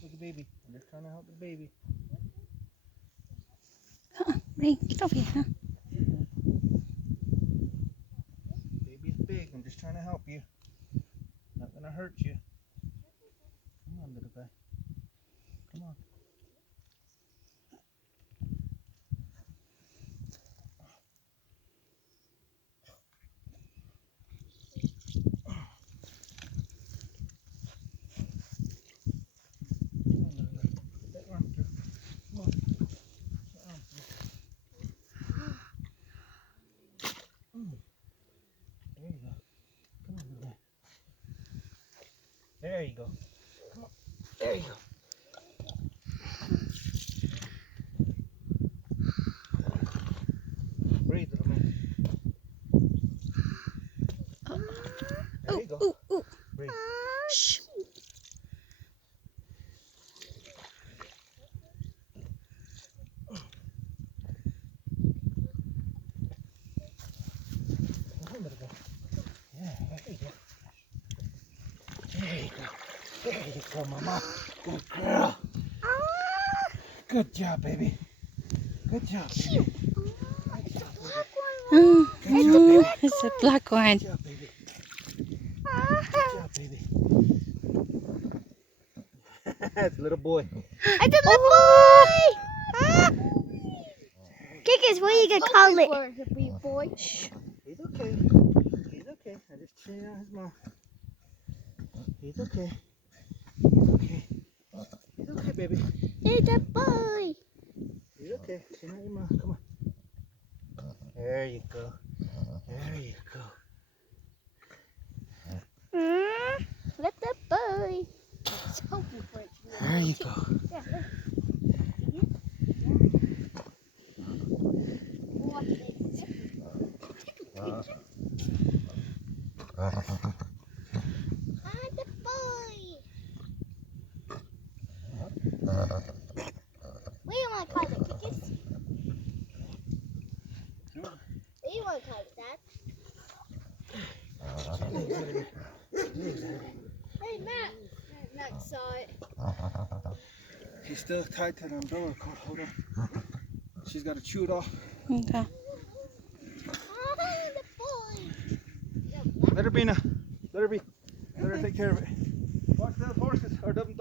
help the baby. I'm just trying to help the baby. Ray, get over here, huh? Baby's big. I'm just trying to help you. Not gonna hurt you. Come on, little guy. Come on. There you go. Come on. There you go. Breathe, little man. There you go. Ooh. Breathe. Shh. Come on, little guy. Yeah, there you go. There you go. There you go, mama. Good girl. Good job, baby. Good job, baby. Good job, baby. It's a black one. Good job, baby. Good job, baby. That's a little boy. It's a little boy! Kickers, what are you going to call it? It's a big boy. He's okay. He's okay. I just chewed out his mouth. He's okay. He's okay. He's okay, baby. It's a boy. He's okay. Chin out your mouth. Come on. There you go. There you go. Let the boy. There you go. The boy. What do you want to call it, Kickers? What do you want to call it, Dad? Hey, Matt. Matt saw it. He's still tied to the umbrella cord. Hold on. She's got to chew it off. Okay. The boy. Let her be now. Let her be. Let her take care of it. Watch those horses or them dogs.